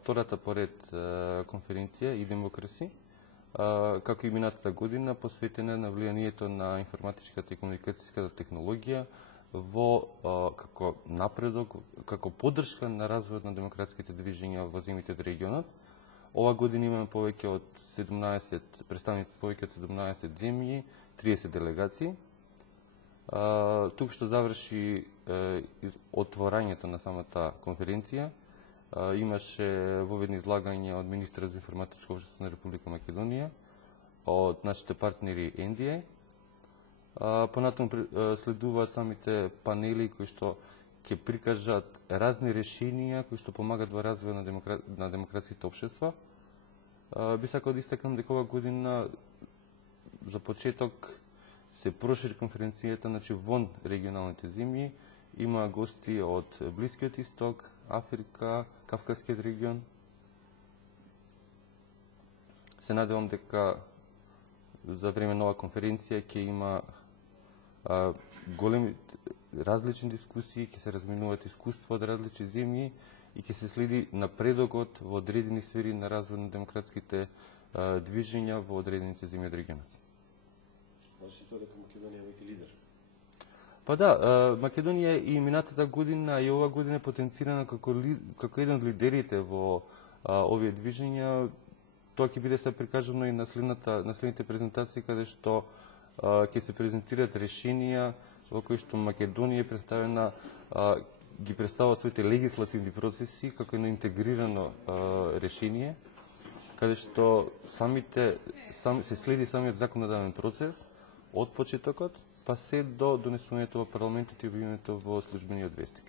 втората поред конференција и демокраси, како и минатата година, посветена на влијанието на информатичката и комуникацијската технологија во како напредок, како поддршка на развојот на демократските движења во земјите од регионот. Ова година имаме повеќе од 17 представници, повеќе од 17 земји, 30 делегации. Тук што заврши отворањето на самата конференција, имаше воведни излагања од министра за информатичко општество на Република Македонија, од нашите партнери NDA. Понатаму следуваат самите панели кои што ќе прикажат разни решенија кои што помагат во развој на демократските општества. Би сакал да истакнам дека ова година за почеток се прошири конференцијата, значи вон регионалните земји, има гости од Блискиот Исток, Африка, Кавказскиот регион. Се надевам дека за време на оваа конференција ќе има големи различни дискусии, ќе се разменуваат искуства од различни земји и ќе се следи напредокот во одредени сфери на развој на демократските движења во одредените земји од регионот. Значи тоа дека Македонија е веќе лидер? Па да, Македонија и минатата година и ова година е потенцирана како еден од лидерите во овие движења. Тоа ќе биде се прикажано и на следните презентации, каде што ќе се презентираат решенија во кои што Македонија е представена, ги представува своите легислативни процеси како едно интегрирано решение, каде што се следи самиот законодавен процес од почетокот па се до донесувањето во парламентот и објавувањето во службениот вестник.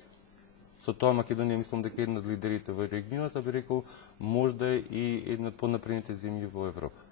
Со тоа Македонија мислам дека е една од лидерите во регионот, а би рекол можда и една од поднапредните земји во Европа.